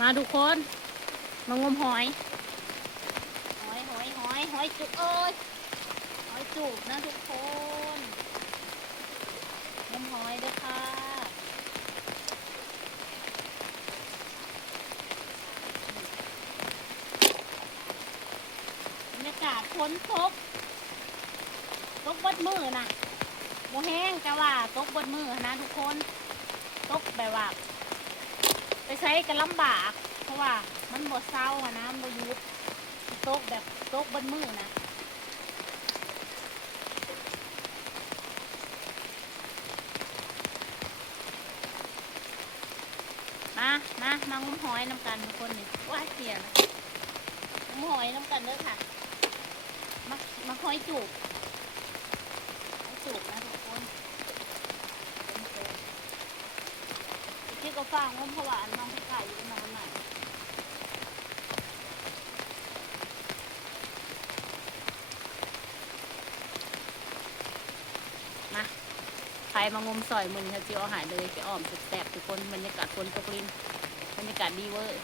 มาทุกคนมางมหอยหอยจุกเอ้ยหอยจุกนะทุกคนงมหอยด้วยค่ะบรรยากาศฝนตกบดมือน่ะโมแห้งแต่ว่าตกบดมือนะทุกคนตกแบบว่าไปใช้กันลำบากเพราะว่ามันบ่เศร้าอะนะมันบ่ยุบตกแบบตกบดมือนะมางมหอยน้ำกันทุกคนนี่ว่าเสียนะงมหอยน้ำกันเด้อค่ะมาหอยจูบนะทุกคนที่ก็ฟังว่าเพราะว่าน้องพี่ไก่อยู่นอนไหนมาใครมางมสอยมึนค่ะจิวเอาหายเลยไปอ้อมสุดแสบทุกคนบรรยากาศฝนตกลิ้นบรรยากาศดีเวอร์